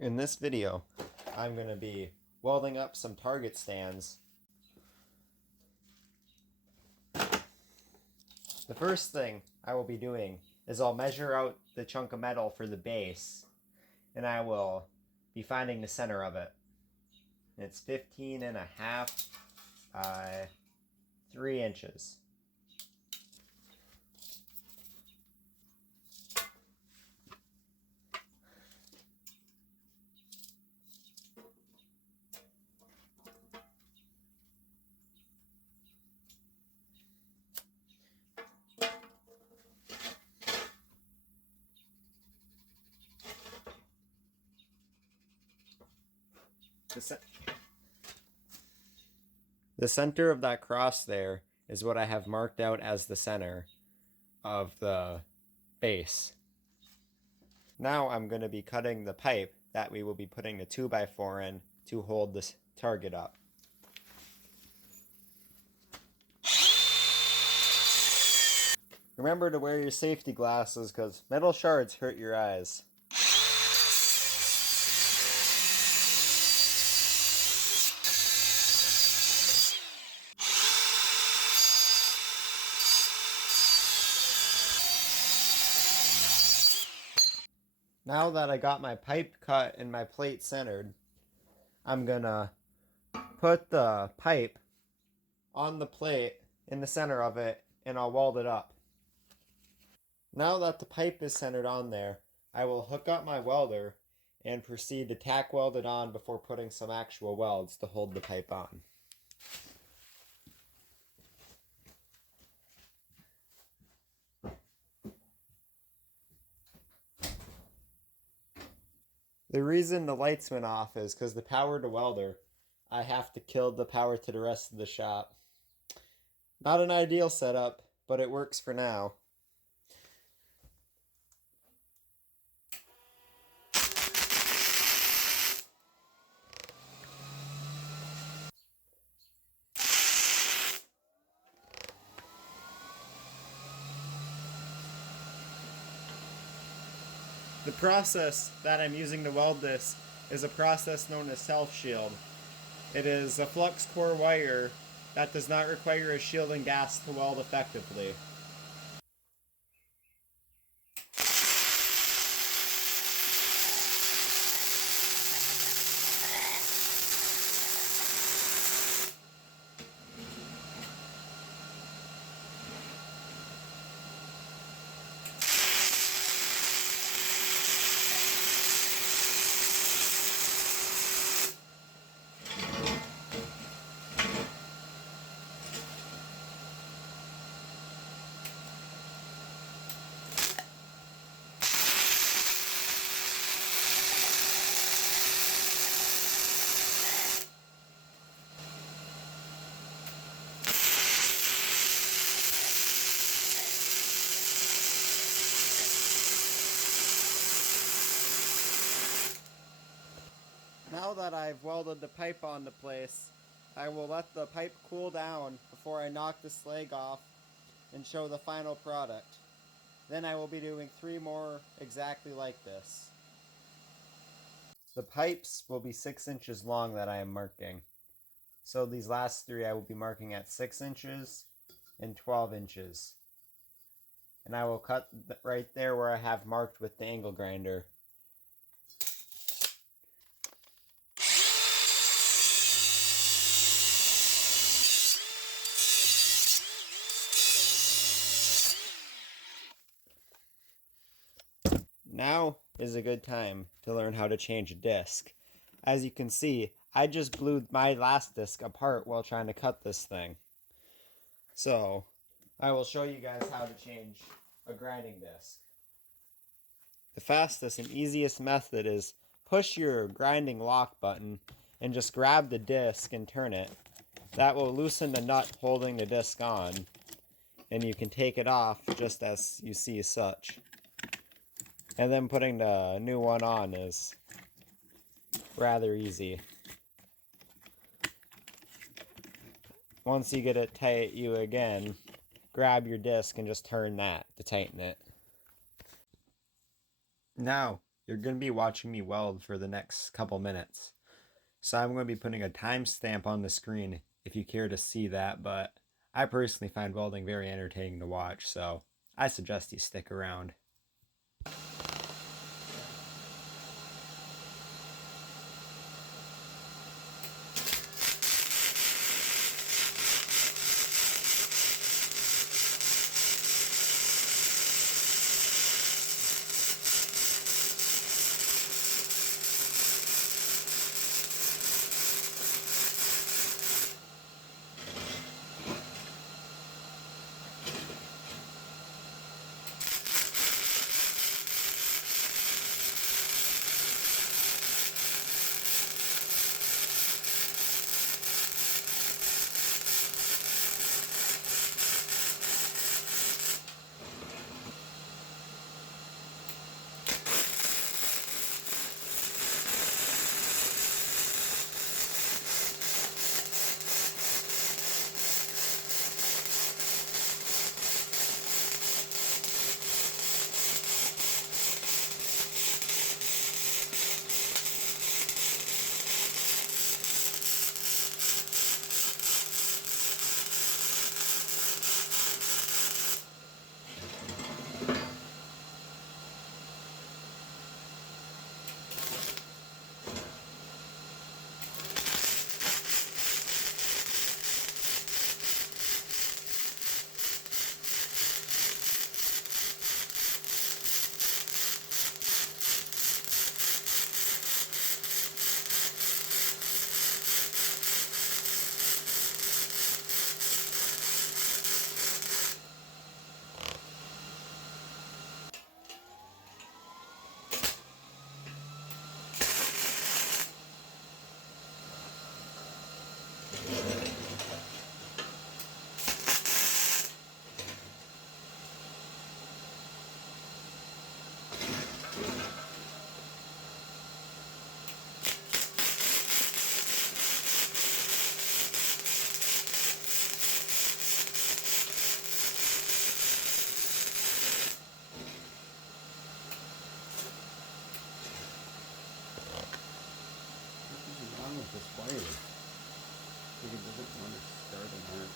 In this video, I'm going to be welding up some target stands. The first thing I will be doing is I'll measure out the chunk of metal for the base, and I will be finding the center of it. It's 15.5 by 3 inches. The center of that cross there is what I have marked out as the center of the base. Now I'm going to be cutting the pipe that we will be putting the 2x4 in to hold this target up. Remember to wear your safety glasses because metal shards hurt your eyes. Now that I got my pipe cut and my plate centered, I'm gonna put the pipe on the plate in the center of it and I'll weld it up. Now that the pipe is centered on there, I will hook up my welder and proceed to tack weld it on before putting some actual welds to hold the pipe on. The reason the lights went off is because the power to welder, I have to kill the power to the rest of the shop. Not an ideal setup, but it works for now. The process that I'm using to weld this is a process known as self-shield. It is a flux core wire that does not require a shielding gas to weld effectively. Now that I've welded the pipe onto place, I will let the pipe cool down before I knock the slag off and show the final product. Then I will be doing 3 more exactly like this. The pipes will be 6 inches long that I am marking. So these last 3 I will be marking at 6 inches and 12 inches. And I will cut right there where I have marked with the angle grinder. Now is a good time to learn how to change a disc. As you can see, I just blew my last disc apart while trying to cut this thing. So, I will show you guys how to change a grinding disc. The fastest and easiest method is push your grinding lock button and just grab the disc and turn it. That will loosen the nut holding the disc on, and you can take it off just as you see such. And then putting the new one on is rather easy. Once you get it tight, you again grab your disc and just turn that to tighten it. Now you're going to be watching me weld for the next couple minutes. So I'm going to be putting a timestamp on the screen if you care to see that, but I personally find welding very entertaining to watch, so I suggest you stick around. With this wire, it doesn't want to start on it.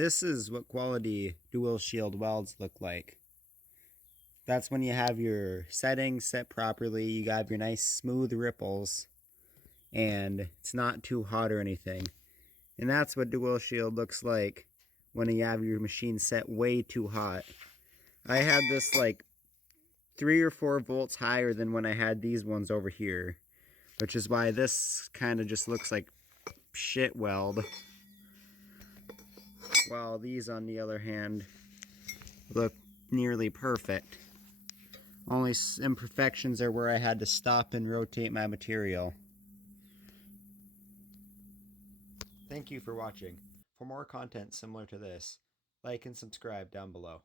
This is what quality dual shield welds look like. That's when you have your settings set properly, you got your nice smooth ripples, and it's not too hot or anything. And that's what dual shield looks like when you have your machine set way too hot. I had this like 3 or 4 volts higher than when I had these ones over here, which is why this kind of just looks like shit weld, while these on the other hand look nearly perfect. Only imperfections are where I had to stop and rotate my material. Thank you for watching. For more content similar to this, like and subscribe down below.